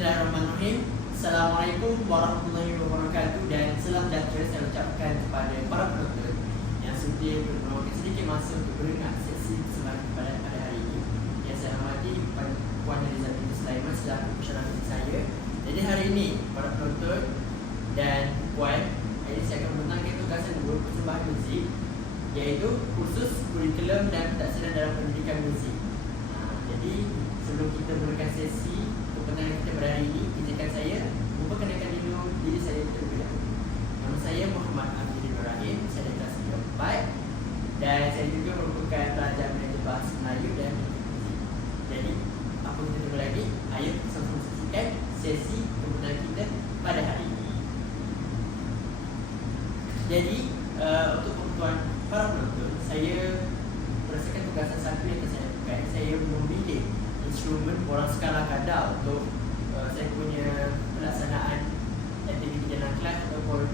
Bismillahirrahmanirrahim. Assalamualaikum warahmatullahi wabarakatuh dan salam sejahtera saya ucapkan kepada para penonton yang sudi meluangkan sedikit masa untuk berenang sesi selain pada hari ini. Yang saya hormati Puan Eliza binti Sulaiman selaku pensyarah saya. Jadi hari ini para penonton dan Puan, hari ini saya akan menerangkan tugasan dua persembahan muzik, iaitu kursus kurikulum dan pentaksiran dalam pendidikan muzik. Jadi sebelum kita mulakan sesi pertanyaan kita pada hari ini, izinkan saya memperkenalkan dulu diri saya terlebih dahulu. Nama saya Muhammad Amir Ibrahim, saya dari kelas 4 dan saya juga merupakan pelajar manajer bahasa Melayu dan muzik. Jadi, apa kita tunggu lagi? Ayo sama-sama saksikan sesi pembukaan kita pada hari ini. Jadi, untuk kebutuhan para penonton, saya berdasarkan tugasan satu yang saya lakukan, saya memilih instrumen bola skala kadar untuk saya punya pelaksanaan aktiviti dalam kelas ataupun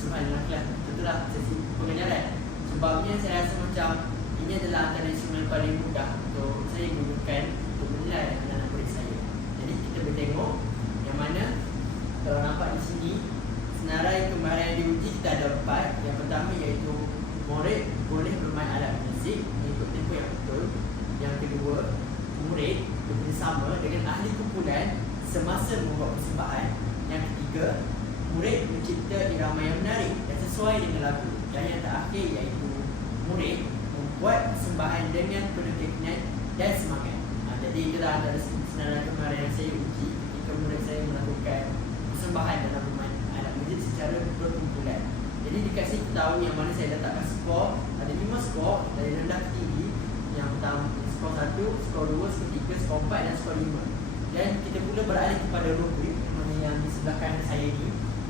soalan dalam kelas. Itulah sesi pengajaran. Sebabnya saya rasa macam ini adalah antara instrumen paling mudah untuk saya gunakan untuk menilai anak-anak murid saya. Jadi kita boleh tengok yang mana, kalau nampak di sini, senarai kemahiran diuji kita ada 4. Yang pertama iaitu murid boleh bermain alat muzik mengikut tempo yang betul. Yang kedua, murid bekerjasama dengan ahli kumpulan semasa membuat persembahan. Yang ketiga, murid mencipta irama yang menarik dan sesuai dengan lagu. Dan yang terakhir iaitu murid membuat persembahan dengan penuh keinginan dan semangat. Jadi itulah antara senarai kemarin yang saya uji ketika murid saya melakukan persembahan dalam bermain alat muzik secara berkumpulan. Jadi dikasih tahu yang mana saya letakkan skor. Ada 5 skor dari rendah ke tinggi. Yang pertama skor 1, skor 2, skor 3, skor 4 dan skor 5. Dan kita pula beralih kepada rubrik yang di sebelah kanan saya ni.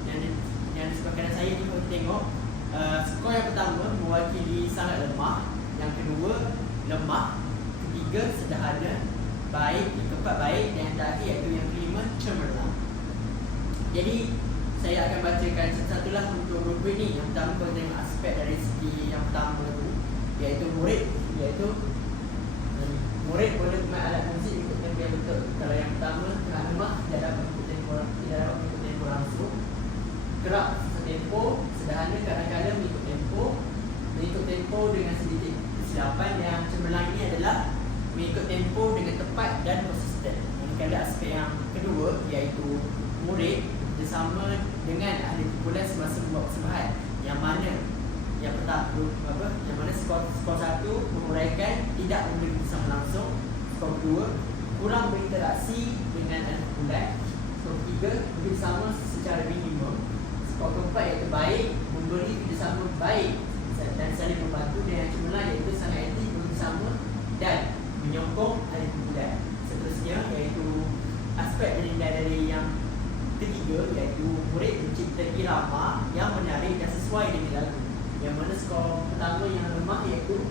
Yang di sebelah kanan saya ni, kita tengok skor yang pertama mewakili sangat lemah, yang kedua lemah, ketiga sederhana, baik, yang keempat baik dan yang terakhir iaitu yang kelima cemerlang. Jadi saya akan bacakan satu-satulah untuk rubrik ni. Yang pertama kita tengok aspek dari segi yang pertama tu, iaitu murid, iaitu murid boleh bermain alat muzik ikut tempo yang betul. Kalau yang pertama tengah lemah, tidak dapat mengikut tempo langsung. Gerak setempo, sederhana, kadang-kadang mengikut tempo dengan sedikit kesilapan. Yang cemerlang ini adalah mengikut tempo dengan tepat dan konsisten. Manakala aspek yang kedua iaitu murid bersama dengan ahli kumpulan semasa membuat persembahan. Yang mana yang pertama yang mana skor 1 menguraikan tidak memberi bersama langsung, skor 2 kurang berinteraksi dengan ahli kumpulan, skor 3 bersama secara minimum, skor 4 iaitu baik, memberi bersama baik dan saling membantu. Dan yang cemerlang iaitu sangat aktif bersama dan menyokong ahli kumpulan. Seterusnya iaitu aspek penilaian dari yang ketiga iaitu murid mencipta irama yang menarik dan sesuai dengan lagu. Yang mana skor pertama yang lemah iaitu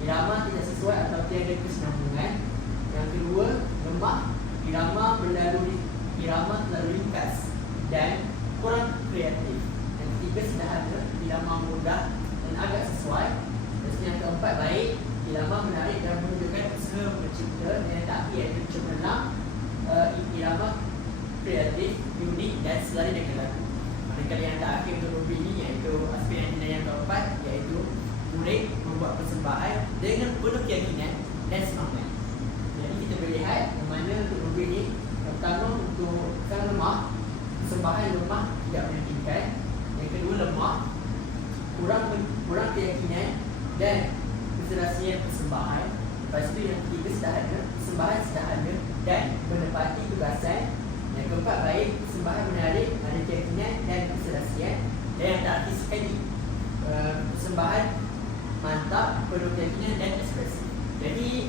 irama tidak sesuai atau tiada kesinambungan. Yang kedua lemah, irama terlalu ringkas dan kurang kreatif. Yang ketiga sederhana, irama mudah dan agak sesuai. Dan yang keempat baik, irama menarik dan menunjukkan usaha mencipta. Dan yang terakhir iaitu cemerlang, irama kreatif, unik dan selari dengan lagu. Manakala yang terakhir untuk rubrik ini iaitu aspek yang keempat, iaitu murid membuat persembahan dengan penuh keyakinan dan semangat. Jadi kita boleh lihat yang mana untuk rubrik ini. Yang pertama untuk sangat lemah, persembahan lemah tidak meyakinkan. Yang kedua lemah, kurang keyakinan dan keserasian persembahan. Lepas itu yang ketiga sederhana, persembahan sederhana dan menepati tugasan. Yang keempat baik, persembahan menarik, ada keyakinan dan keserasian. Dan yang terakhir sekali, persembahan mantap, penuh keyakinan dan ekspresi. Jadi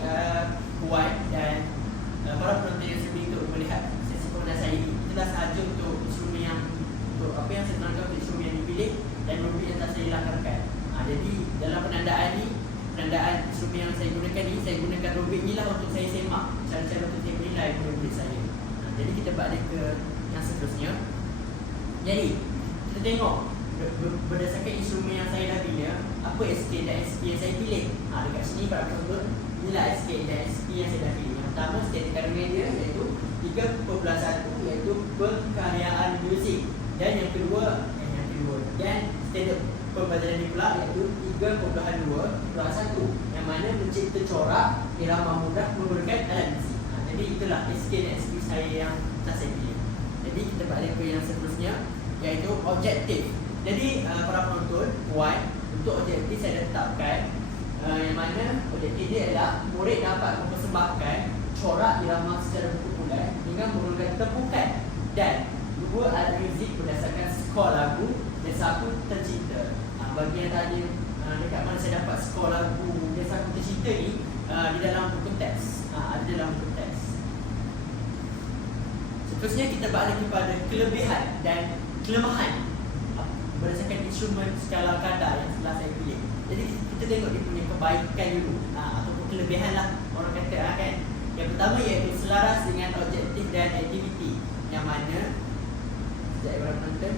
Puan dan para penonton yang sudi untuk melihat sesi pengenalan saya ini, itulah sahaja untuk instrumen yang apa yang saya terangkan, untuk instrumen yang dipilih dan rubrik yang telah saya langgarkan. Jadi dalam penandaan instrumen yang saya gunakan ni, saya gunakan rubrik ni lah untuk saya semak cara-cara untuk saya menilai murid saya. Jadi kita balik ke yang seterusnya. Jadi kita tengok berdasarkan instrumen yang saya dah pilih, apa SK dan SP yang saya pilih. Dekat sini para penonton, inilah SK dan SP yang saya dah pilih. Yang pertama, statik kandungan dia iaitu 3.1 Dan yang kedua dan standard pembelajaran ni pula iaitu 3.2.1 yang mana mencipta corak irama mudah menggunakan alat muzik. Jadi itulah SK dan SP saya yang telah saya pilih. Jadi kita balik ke yang seterusnya iaitu objektif. Jadi para penonton, puan, untuk objektif saya tetapkan yang mana objektif dia adalah murid dapat mempersembahkan corak irama secara berkumpulan dengan menggunakan tempukan dan dua alat muzik berdasarkan skor lagu dan satu tercipta. Bagi yang tadi dekat mana saya dapat skor lagu dan satu tercipta ni di dalam buku teks, ada dalam buku teks. Seterusnya kita balik kepada kelebihan dan kelemahan berdasarkan instrumen skala kadar yang telah saya pilih. Jadi kita tengok dia punya kebaikan dulu ataupun kelebihan lah orang kata kan. Yang pertama iaitu selaras dengan objektif dan aktiviti yang mana sekejap para penonton.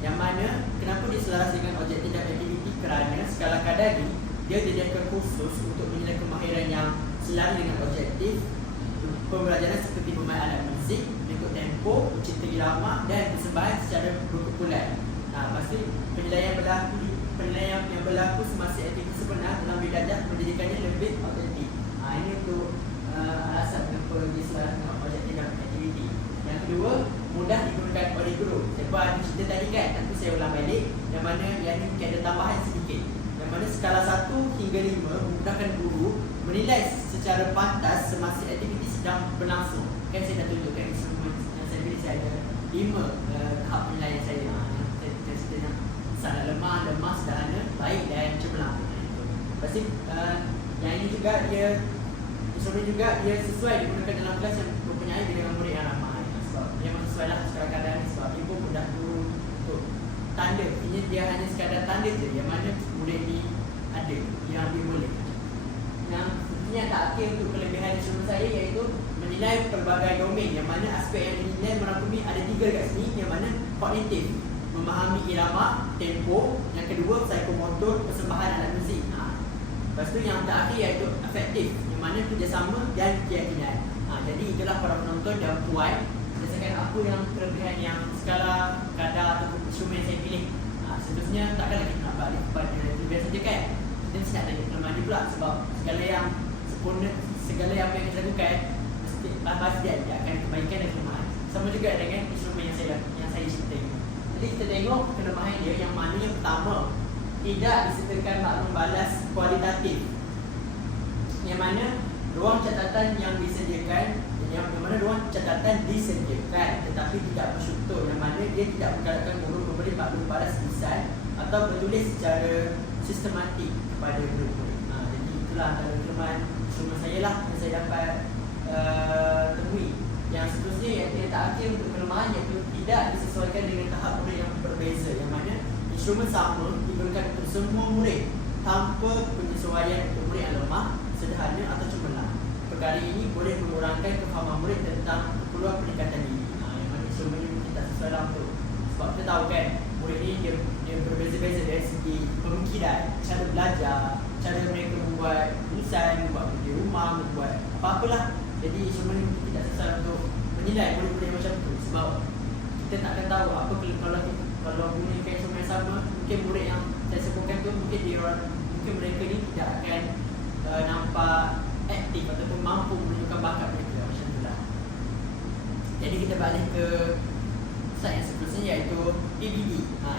Yang mana kenapa dia selaras dengan objektif dan aktiviti kerana skala kadar ni dia disediakan khusus untuk menilai kemahiran yang selaras dengan objektif pembelajaran seperti bermain alat muzik, mengikut tempo, mencipta irama dan persembahan secara berkumpulan. Pasti penilaian yang berlaku semasa aktiviti sebenar dalam bidang menjadikannya lebih otentik. Ini untuk alasan kenapa dia selaras dengan objektif dan aktiviti. Yang kedua, mudah digunakan oleh guru. Sebab ada cerita tadi kan, nanti saya ulang balik. Yang mana yang ni ada tambahan sedikit. Yang mana skala 1 hingga 5 memudahkan guru menilai secara pantas semasa aktiviti sedang berlangsung. Kan saya dah tunjukkan instrumen yang saya pilih, saya ada 5 tahap penilaian saya. Yang sangat lemah, sederhana, baik dan cemerlang. Pasti yang ini juga dia instrumen juga dia sesuai digunakan dalam kelas yang mempunyai dengan murid yang ramai. Sebab dia memang sesuai lah skala kadar ni, sebab ibu mudah guru untuk tanda. Ini dia hanya sekadar tanda je yang mana murid ni ada, yang dia boleh. Yang yang tak akhir untuk kelebihan instrumen saya iaitu menilai pelbagai domain, yang mana aspek yang dinilai merangkumi ada 3 kat sini, yang mana kognitif, memahami irama, tempo, yang kedua psikomotor, persembahan alat muzik. Lepas tu yang terakhir iaitu afektif, yang mana kerjasama dan keyakinan. Jadi itulah para penonton dan puan, berdasarkan apa yang kelebihan yang skala kadar atau instrumen saya pilih. Seterusnya takkanlah kita nak balik kepada kelebihan saja kan. Kita mesti nak tanya kelemahan dia pula, sebab segala yang sempurna, segala apa yang kita lakukan pasti dia akan kebaikan dan kelemahan. Sama juga dengan instrumen yang saya cipta. Jadi kita tengok kelemahan dia, yang mana yang pertama, tidak disertakan maklum balas kualitatif. Yang mana ruang catatan yang disediakan, yang mana ruang catatan disediakan tetapi tidak berstruktur, yang mana dia tidak menggalakkan guru memberi maklum balas lisan atau bertulis secara sistematik kepada murid-murid. Jadi itulah antara kelemahan instrumen saya lah yang saya dapat temui. Yang seterusnya yang tak akhir untuk kelemahan iaitu tidak disesuaikan dengan tahap murid yang berbeza, yang mana instrumen sama diberikan untuk semua murid tanpa penyesuaian untuk murid yang lemah, sederhana atau cemerlang. Perkara ini boleh mengurangkan kefahaman murid tentang peluang peningkatan diri. Yang mana instrumen ini mungkin tak sesuai lah untuk, sebab kita tahu kan murid ni dia berbeza-beza dari segi pemikiran, cara belajar, cara mereka membuat tulisan, membuat kerja rumah, membuat apa-apalah. Jadi instrumen ini tidak sesuai untuk menilai murid-murid macam tu, sebab kita tak akan tahu apa kalau gunakan instrumen yang sama. Mungkin murid yang saya sebutkan tu mungkin mereka ni tidak akan nampak aktif ataupun mampu menunjukkan bakat mereka macam tu lah. Jadi kita balik ke slide yang seterusnya iaitu PBD.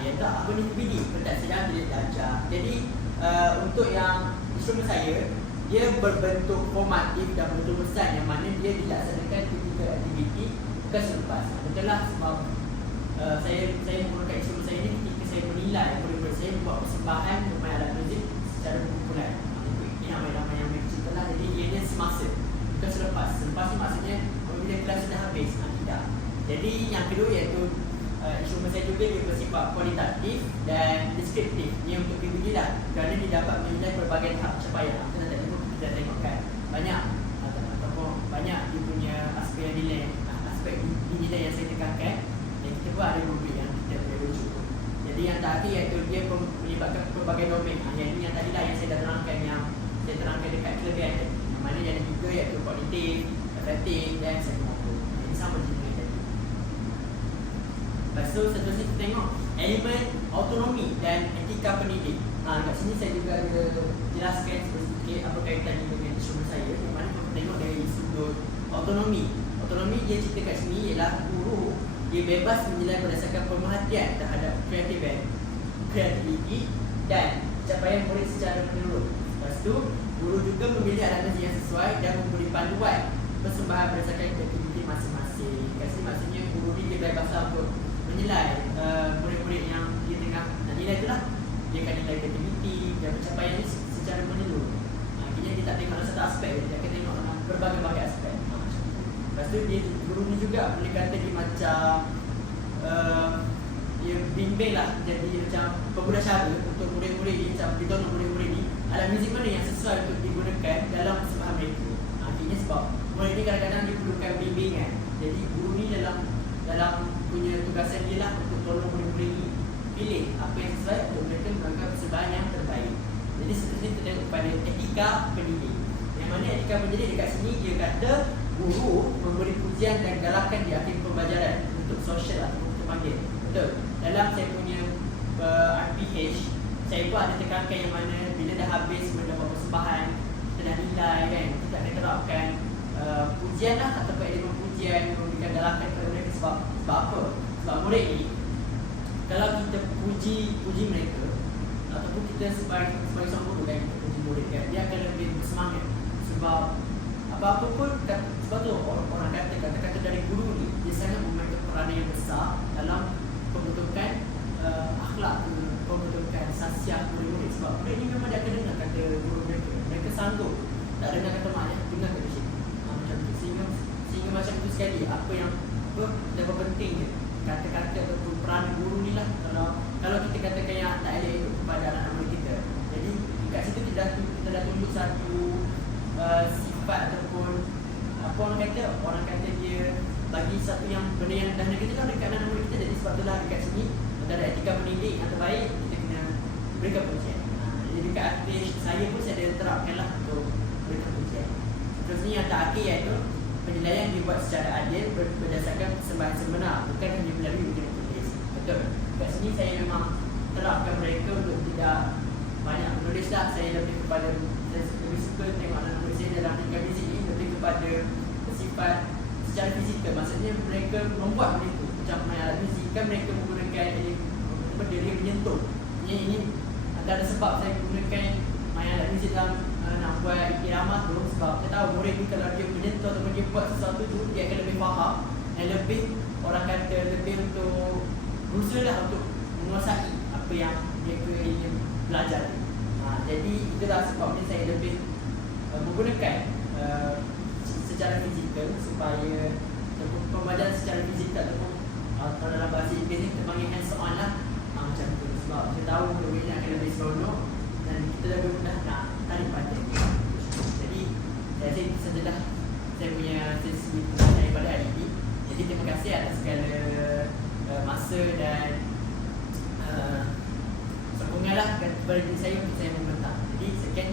Iaitu apa ni PBD? Pentas sedang bilik belajar. Jadi untuk yang instrumen saya, dia berbentuk formatif dan berbentuk besar, yang mana dia dilaksanakan ketika aktiviti bukan selepas. Betul lah, sebab saya menggunakan instrumen saya ni ketika saya menilai murid-murid saya membuat persembahan bermain alat muzik secara berkumpulan. Ini ramai-ramai yang bercerita lah. Jadi ianya semasa, bukan selepas. Selepas ni maksudnya bila kelas sudah habis. Tidak. Jadi yang kedua iaitu instrumen saya juga dia bersifat kualitatif dan deskriptif. Ini untuk PBD lah, kerana dia dapat menilai pelbagai tahap pencapaian. Kita tadi pun kita tengokkan banyak ataupun banyak dia punya aspek yang nilai, aspek nilai yang saya tekankan. Dan kita pun ada rubrik yang kita boleh rujuk. Jadi yang tadi iaitu dia melibatkan pelbagai domain. Yang ini yang tadi lah yang saya dah terangkan, yang saya terangkan dekat kelebihan. yang ketiga iaitu kognitif, reflektif dan psikomotor. Ini sama jenis yang tadi. Lepas tu seterusnya kita tengok elemen autonomi dan etika pendidik. Kat sini saya juga ada jelaskan sedikit apa kaitan dengan isu saya. Di mana kita tengok dari sudut autonomi. Autonomi dia cerita kat sini ialah guru dia bebas menilai berdasarkan pemerhatian terhadap kreativiti dan capaian murid secara menyeluruh. Lepas tu guru juga memilih alat ngaji yang sesuai dan memberi panduan persembahan berdasarkan kreativiti masing-masing. Kat sini maksudnya guru ni dia bebas untuk menilai murid-murid yang dia tengah nak nilai tu lah. Dia akan nilai kreativiti dan pencapaian ni secara menyeluruh. Akhirnya dia tak tengok dalam satu aspek, dia akan tengok dalam berbagai-bagai aspek. Lepas tu dia, guru ni juga boleh kata dia macam dia bimbing lah, jadi macam pembuat cara untuk murid-murid ni, macam beritahu murid-murid ni alat muzik mana yang sesuai untuk digunakan dalam persembahan mereka. Akhirnya sebab murid ni kadang-kadang dia perlukan bimbingan. Jadi guru ni dalam punya tugasan dia lah untuk tolong murid-murid ni pilih apa yang sesuai untuk mereka melakukan persembahan yang terbaik. Jadi seterusnya kita tengok kepada etika pendidik. Yang mana etika pendidik dekat sini dia kata guru memberi pujian dan galakan di akhir pembelajaran untuk sosial atau untuk panggil. Betul. Dalam saya punya RPH, saya pun ada tekankan yang mana bila dah habis mendapat persembahan, kita dah nilai kan, kita akan terapkan pujian lah ataupun elemen pujian, memberikan galakan kepada mereka. Sebab apa? Sebab murid ni kalau kita puji mereka ataupun kita sebagai seorang guru kan, kita puji murid kan, dia akan lebih bersemangat. Sebab apa-apa pun, sebab tu orang kata-kata dari guru ni dia sangat memainkan peranan yang besar dalam pembentukan akhlak, pembentukan sasiah murid-murid. Sebab murid ni memang dia akan dengar kata guru mereka sanggup tak dengar kata mak dia, dengar kata syekh. Macam tu, sehingga macam tu sekali apa yang pentingnya kata-kata ataupun peranan guru ni lah. Kalau kita katakan yang tak elok itu kepada anak-anak murid kita, jadi kat situ kita dah tunjuk satu sifat ataupun apa orang kata dia bagi satu yang benda yang dah kita tahu dekat anak murid kita. Jadi sebab itulah dekat sini antara etika pendidik yang terbaik kita kena berikan pujian. Jadi dekat artis saya pun saya ada terapkan lah untuk berikan pujian. Terus ni yang terakhir iaitu penilaian dibuat secara adil berdasarkan persembahan sebenar, bukan hanya melalui ujian tulis. Betul. Kat sini saya memang terapkan mereka untuk tidak banyak menulis lah. Saya lebih kepada lebih suka tengok anak murid saya dalam tingkat fizik ni lebih kepada sifat secara fizikal. Maksudnya mereka membuat benda tu. Macam main alat muzik kan mereka menggunakan dia menyentuh. Ini antara sebab saya gunakan main alat muzik dalam nak buat irama tu. Sebab saya tahu murid ni kalau dia menyentuh ataupun dia buat sesuatu tu, dia akan lebih faham dan lebih orang kata lebih untuk berusaha lah untuk menguasai apa yang mereka ingin belajar. Jadi itulah sebabnya saya lebih menggunakan secara fizikal supaya pembelajaran secara fizikal ataupun kalau dalam bahasa Inggeris ni kita panggil hands on lah. Macam tu. Sebab kita tahu murid ni akan lebih seronok dan kita lebih mudah nak tarik pandang. Jadi saya rasa itu sajalah saya punya sesi daripada hari ini. Jadi terima kasih atas segala masa dan sokongan lah kepada diri saya untuk saya membentang. Jadi sekian.